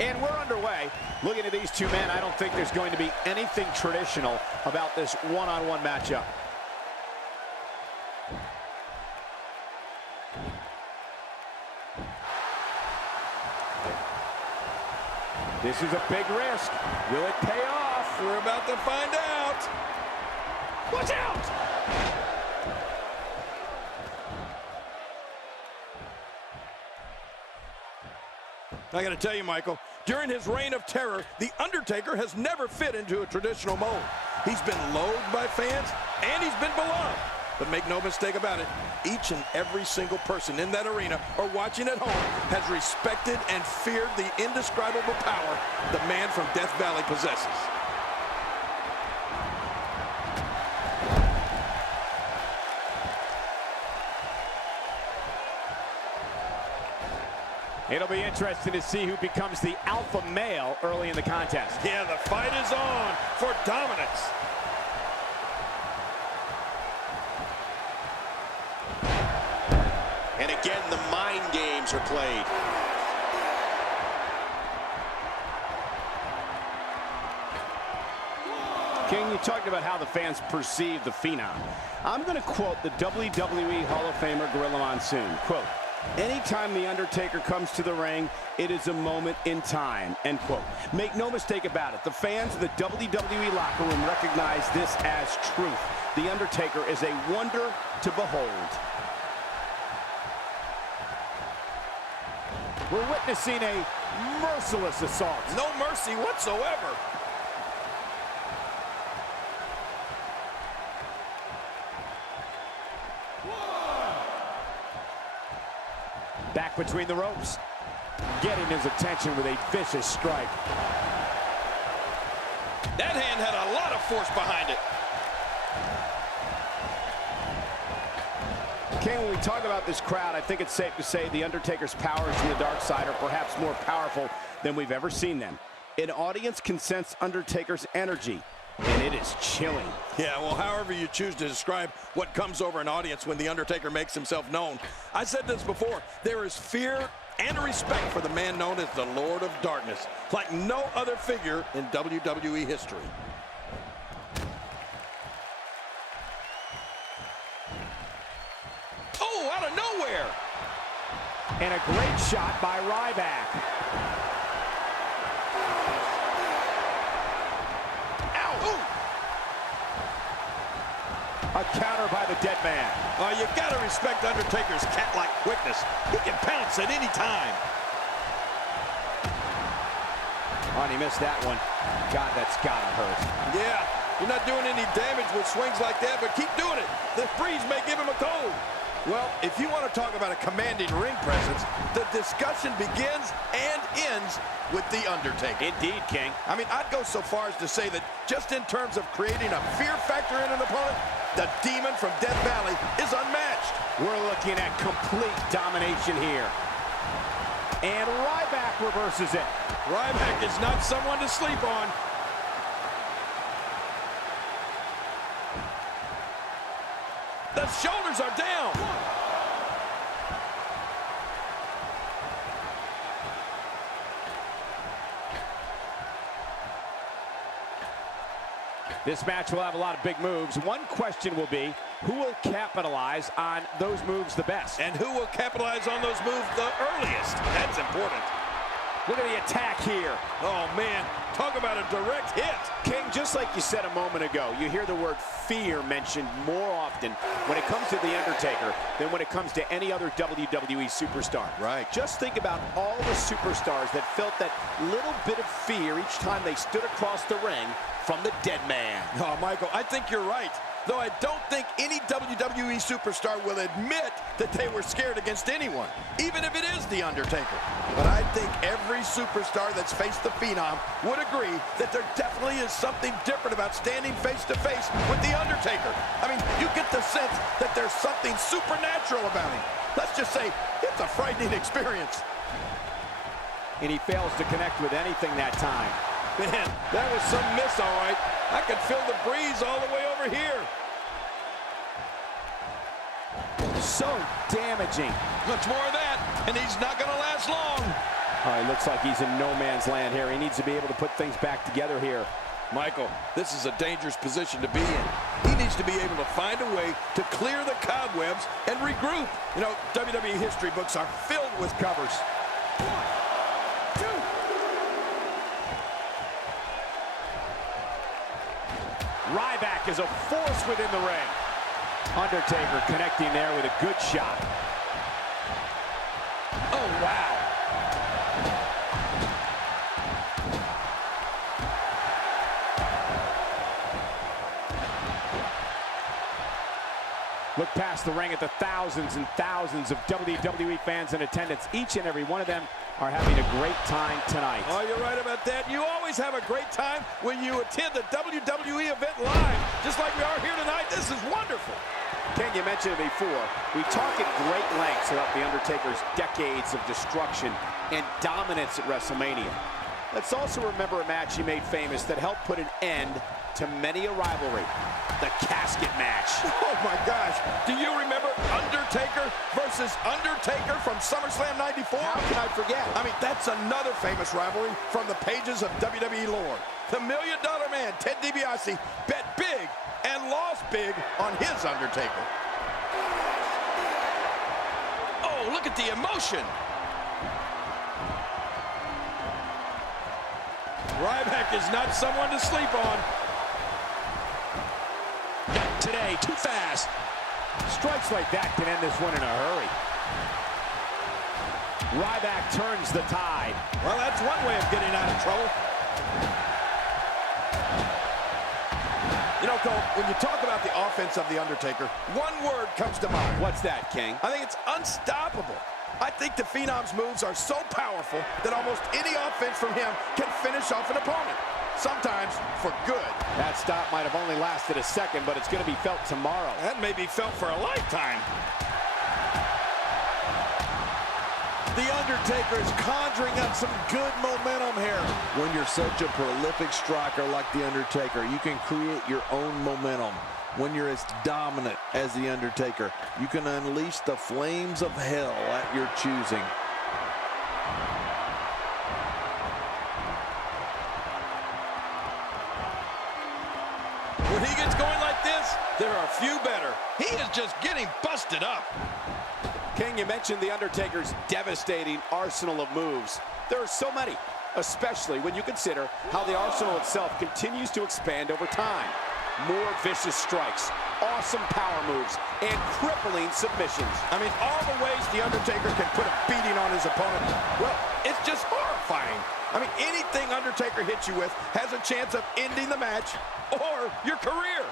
And we're underway. Looking at these two men, I don't think there's going to be anything traditional about this one-on-one matchup. This is a big risk. Will it pay off? We're about to find out. Watch out! I got to tell you, Michael, during his reign of terror, The Undertaker has never fit into a traditional mold. He's been loathed by fans, and he's been beloved. But make no mistake about it, each and every single person in that arena or watching at home has respected and feared the indescribable power the man from Death Valley possesses. It'll be interesting to see who becomes the alpha male early in the contest. Yeah, the fight is on for dominance. And again, the mind games are played. King, you talked about how the fans perceive the Phenom. I'm going to quote the WWE Hall of Famer Gorilla Monsoon. Quote, "Anytime The Undertaker comes to the ring, it is a moment in time," end quote. Make no mistake about it, the fans of the WWE locker room recognize this as truth. The Undertaker is a wonder to behold. We're witnessing a merciless assault. No mercy whatsoever. Back between the ropes, getting his attention with a vicious strike. That hand had a lot of force behind it. King, when we talk about this crowd, I think it's safe to say The Undertaker's powers from the dark side are perhaps more powerful than we've ever seen them. An audience can sense Undertaker's energy, and it is chilling. Yeah, well, however you choose to describe what comes over an audience when The Undertaker makes himself known. I said this before, there is fear and respect for the man known as the Lord of Darkness, like no other figure in WWE history. Oh, out of nowhere! And a great shot by Ryback. A counter by the dead man. Oh, you gotta respect Undertaker's cat-like quickness. He can pounce at any time. Oh, and he missed that one. God, that's gotta hurt. Yeah, you're not doing any damage with swings like that, but keep doing it. The breeze may give him a cold. Well, if you want to talk about a commanding ring presence, the discussion begins and ends with The Undertaker. Indeed, King. I mean, I'd go so far as to say that just in terms of creating a fear factor in an opponent, the Demon from Death Valley is unmatched. We're looking at complete domination here. And Ryback reverses it. Ryback is not someone to sleep on. The shoulders are down. This match will have a lot of big moves. One question will be, who will capitalize on those moves the best? And who will capitalize on those moves the earliest? That's important. Look at the attack here. Oh, man. Talk about a direct hit. King, just like you said a moment ago, you hear the word fear mentioned more often when it comes to The Undertaker than when it comes to any other WWE superstar. Right. Just think about all the superstars that felt that little bit of fear each time they stood across the ring from the dead man. Oh, Michael, I think you're right. Though I don't think any WWE superstar will admit that they were scared against anyone, even if it is The Undertaker. But I think every superstar that's faced the Phenom would agree that there definitely is something different about standing face to face with The Undertaker. I mean, you get the sense that there's something supernatural about him. Let's just say it's a frightening experience. And he fails to connect with anything that time. Man, that was some miss, all right. I could feel the breeze all the way over here. So damaging. Much more of that, and he's not going to last long. Oh, he looks like he's in no man's land here. He needs to be able to put things back together here. Michael, this is a dangerous position to be in. He needs to be able to find a way to clear the cobwebs and regroup. You know, WWE history books are filled with covers. 1, 2. Ryback is a force within the ring. Undertaker connecting there with a good shot. Oh, wow. Look past the ring at the thousands and thousands of WWE fans in attendance. Each and every one of them are having a great time tonight. Oh, you're right about that. You always have a great time when you attend a WWE event live, just like we are here tonight. This is wonderful. Ken, you mentioned it before. We talk at great lengths about The Undertaker's decades of destruction and dominance at WrestleMania. Let's also remember a match he made famous that helped put an end to many a rivalry. The casket match. Oh my gosh. Do you remember Undertaker versus Undertaker from SummerSlam 94? How can I forget? I mean, that's another famous rivalry from the pages of WWE lore. The $1 Million Man, Ted DiBiase, bet big and lost big on his Undertaker. Oh, look at the emotion. Ryback is not someone to sleep on. Not today, too fast. Strikes like that can end this one in a hurry. Ryback turns the tide. Well, that's one way of getting out of trouble. You know, Cole, when you talk about the offense of The Undertaker, one word comes to mind. What's that, King? I think it's unstoppable. I think the Phenom's moves are so powerful that almost any offense from him can finish off an opponent. Sometimes for good. That stop might have only lasted a second, but it's going to be felt tomorrow. That may be felt for a lifetime. The Undertaker is conjuring up some good momentum here. When you're such a prolific striker like The Undertaker, you can create your own momentum. When you're as dominant as The Undertaker, you can unleash the flames of hell at your choosing. When he gets going like this, there are few better. He is just getting busted up. King, you mentioned The Undertaker's devastating arsenal of moves. There are so many, especially when you consider how the arsenal itself continues to expand over time. More vicious strikes, awesome power moves, and crippling submissions. I mean, all the ways The Undertaker can put a beating on his opponent, well, it's just horrifying. I mean, anything Undertaker hits you with has a chance of ending the match or your career.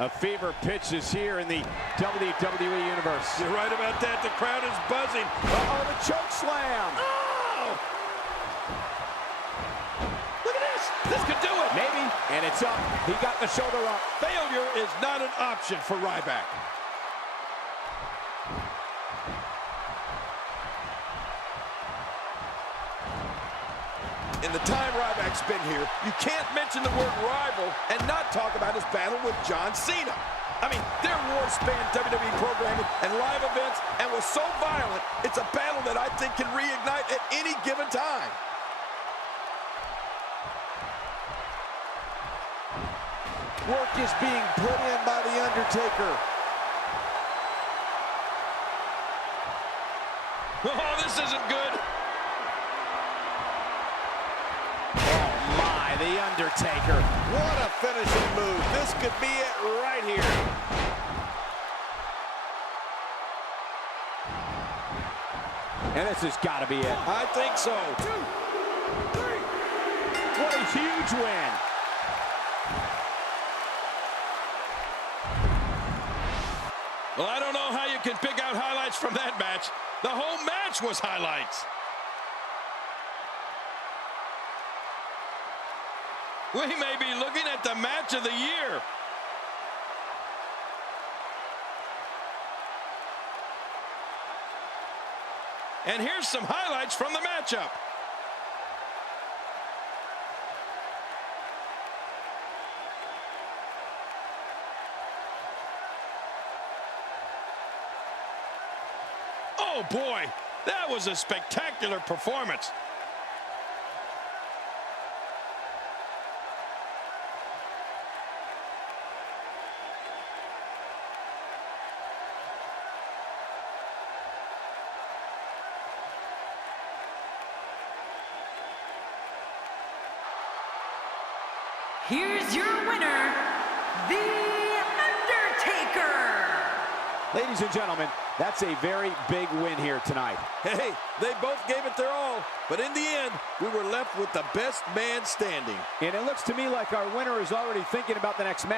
A fever pitch is here in the WWE Universe. You're right about that. The crowd is buzzing. Uh-oh, the choke slam. Oh! Look at this. This could do it. Maybe, and it's up. He got the shoulder up. Failure is not an option for Ryback. In the time Ryback's been here, you can't mention the word rival and not talk about his battle with John Cena. I mean, their war spanned WWE programming and live events and was so violent, it's a battle that I think can reignite at any given time. Work is being put in by The Undertaker. Oh, this isn't good. Oh, my, The Undertaker. What a finishing move. This could be it right here. And this has got to be it. I think so. 2, 3. What a huge win. Well, I don't know how you can pick out highlights from that match. The whole match was highlights. We may be looking at the match of the year. And here's some highlights from the matchup. Oh, boy, that was a spectacular performance. Here's your winner, The Undertaker. Ladies and gentlemen, that's a very big win here tonight. Hey, they both gave it their all, but in the end, we were left with the best man standing. And it looks to me like our winner is already thinking about the next match.